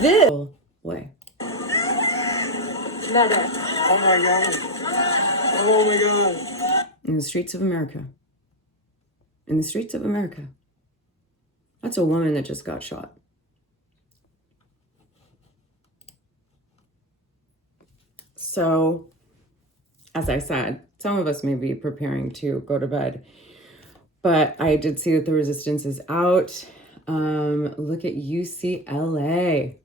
this way. Murder. Oh my God. Oh my God. In the streets of America. In the streets of America. That's a woman that just got shot. So, as I said, some of us may be preparing to go to bed, but I did see that the resistance is out. Look at UCLA.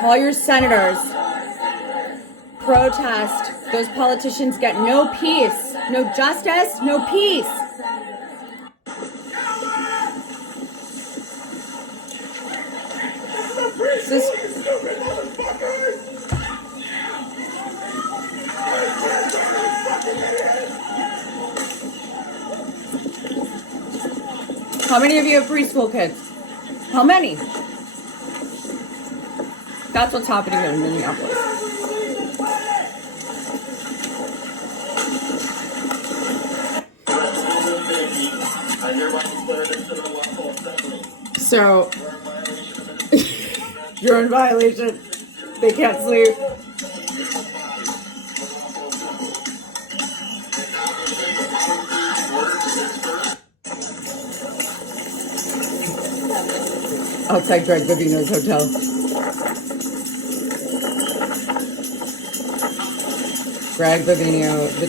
Call your senators. Protest. Those politicians get no peace, no justice, no peace. How many of you have preschool kids? How many? That's what's happening in Minneapolis. So, you're in violation. They can't sleep. Outside Greg Vivino's hotel. Greg Vivino, the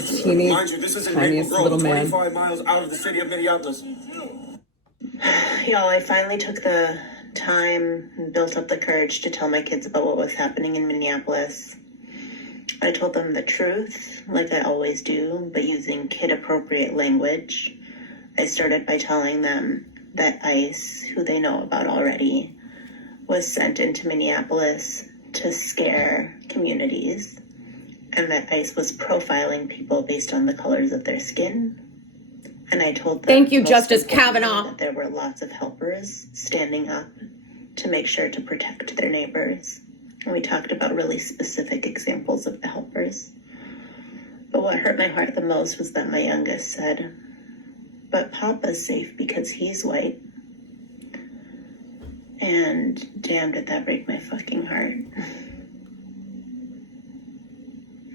tiniest little man. 25 miles out of the city of Minneapolis. Y'all, I finally took the time and built up the courage to tell my kids about what was happening in Minneapolis. I told them the truth, like I always do, but using kid-appropriate language. I started by telling them that ICE, who they know about already, was sent into Minneapolis to scare communities, and that ICE was profiling people based on the colors of their skin. And I told them, thank you, Justice Kavanaugh, that there were lots of helpers standing up to make sure to protect their neighbors. And we talked about really specific examples of the helpers. But what hurt my heart the most was that my youngest said, but Papa's safe because he's white. And damn, did that break my fucking heart.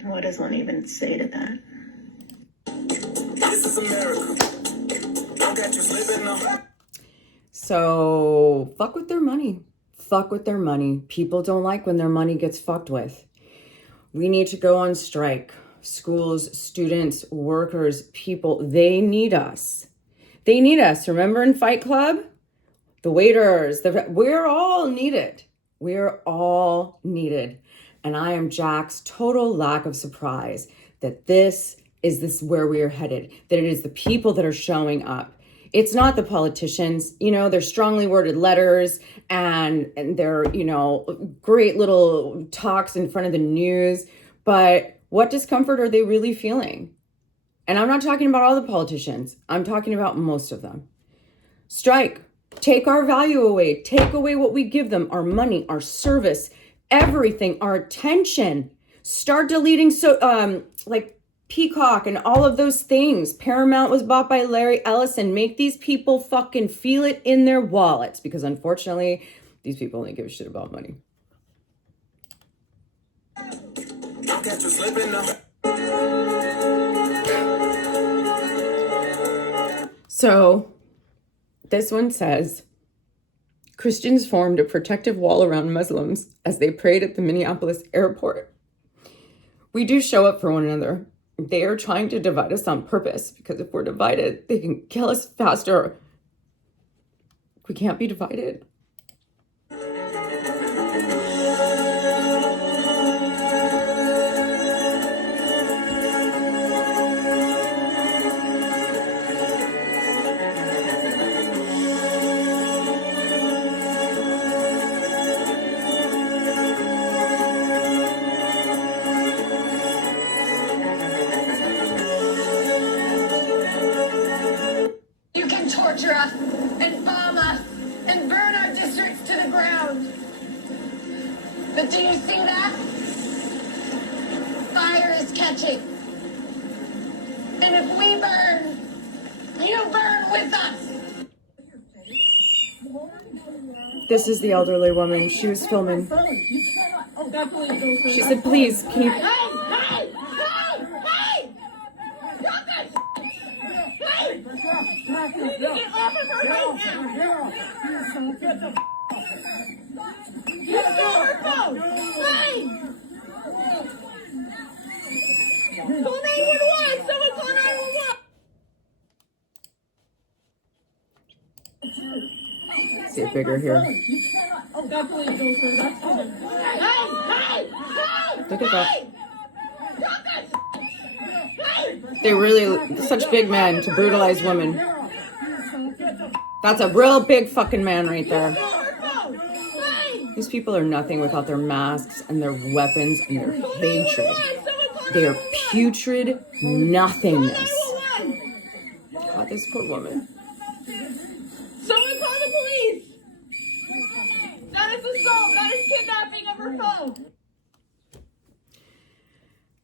What does one even say to that? This is America. Don't catch you slipping now. So, fuck with their money. Fuck with their money. People don't like when their money gets fucked with. We need to go on strike. Schools, students, workers, people, they need us. They need us. Remember in Fight Club? The waiters, we're all needed. We're all needed. And I am Jack's total lack of surprise that this is where we are headed, that it is the people that are showing up. It's not the politicians, they're strongly worded letters and they're, great little talks in front of the news. But what discomfort are they really feeling? And I'm not talking about all the politicians. I'm talking about most of them. Strike. Take our value away. Take away what we give them, our money, our service, everything, our attention. Start deleting like Peacock and all of those things. Paramount was bought by Larry Ellison. Make these people fucking feel it in their wallets, because unfortunately, these people only give a shit about money. So this one says, Christians formed a protective wall around Muslims as they prayed at the Minneapolis airport. We do show up for one another. They are trying to divide us on purpose, because if we're divided, they can kill us faster. We can't be divided. torture us and bomb us and burn our districts to the ground. But do you see that? Fire is catching. And if we burn, you burn with us. This is the elderly woman. She was filming. She said, please, can you... Hey! Hey! Hey! Stop it! Hey! You need to get off of her right now! You stole her phone! Hey! Call 911! Someone call 911! See it bigger here. Look at that. They really, such big men to brutalize women. That's a real big fucking man right there. These people are nothing without their masks and their weapons and their hatred. They are putrid nothingness. God, this poor woman. Someone call the police! That is assault! That is kidnapping of her phone!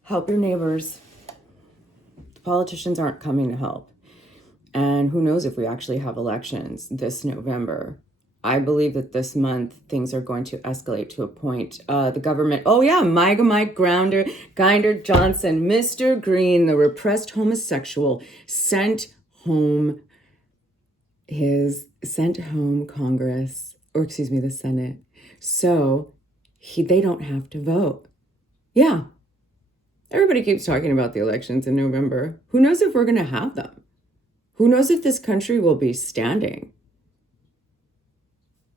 Help your neighbors. The politicians aren't coming to help. And who knows if we actually have elections this November. I believe that this month things are going to escalate to a point. The government, oh yeah, Mike Grinder Johnson, Mr. Green, the repressed homosexual, sent home Congress, or excuse me, the Senate. So they don't have to vote. Yeah. Everybody keeps talking about the elections in November. Who knows if we're going to have them? Who knows if this country will be standing?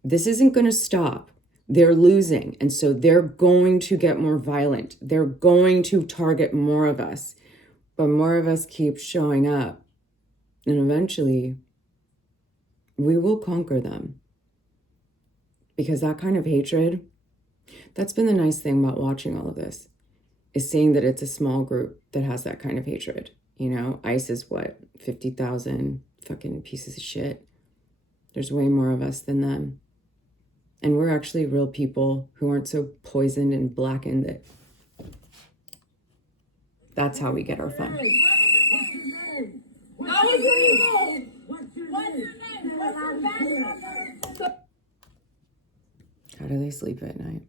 This isn't going to stop. They're losing. And so they're going to get more violent. They're going to target more of us. But more of us keep showing up. And eventually, we will conquer them. Because that kind of hatred, that's been the nice thing about watching all of this, is seeing that it's a small group that has that kind of hatred. You know, ICE is what? 50,000 fucking pieces of shit. There's way more of us than them. And we're actually real people who aren't so poisoned and blackened that that's how we get our fun. How is your name? How do they sleep at night?